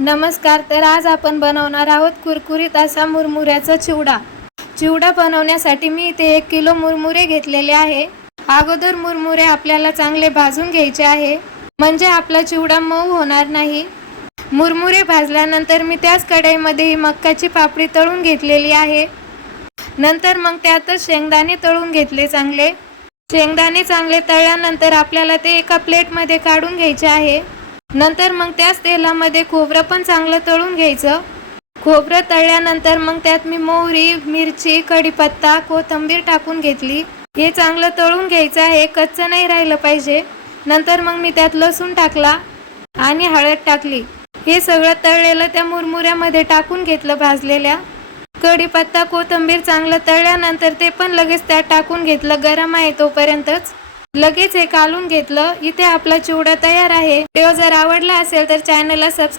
नमस्कार. तर आज आपण बनवणार आहोत कुरकुरीत असा मुरमुऱ्याचा चिवडा. चिवडा बनवण्यासाठी मी इथे 1 किलो मुरमुरे घेतलेले आहे. अगोदर मुरमुरे आपल्याला चांगले भाजून घ्यायचे आहे, म्हणजे आपला चिवडा मऊ होणार नाही. मुरमुरे भाजल्यानंतर मी त्याच कढईमध्ये ही मक्याची पापडी तळून घेतलेली आहे. नंतर मग त्यातच शेंगदाणे तळून घेतले चांगले. शेंगदाणे चांगले तळल्यानंतर आपल्याला ते एका प्लेटमध्ये काढून घ्यायचे आहे. नंतर मग त्याच तेलामध्ये खोबरं पण चांगलं तळून घ्यायचं. खोबरं तळल्यानंतर मग त्यात मी मोहरी, मिरची, कढीपत्ता, कोथिंबीर टाकून घेतली. हे चांगलं तळून घ्यायचं आहे, कच्चं नाही राहिलं पाहिजे. नंतर मग मी त्यात लसूण टाकला आणि हळद टाकली. हे सगळं तळलेलं त्या मुरमुऱ्यामध्ये टाकून घेतलं भाजलेल्या. कढीपत्ता, कोथिंबीर चांगलं तळल्यानंतर ते पण लगेच त्यात टाकून घेतलं. गरम आहे तोपर्यंतच लगेच हे कालून घेतलं. इथे आपला चिवडा तयार आहे. व्हिडिओ जर आवडला असेल तर चॅनलला सबस्क्राईब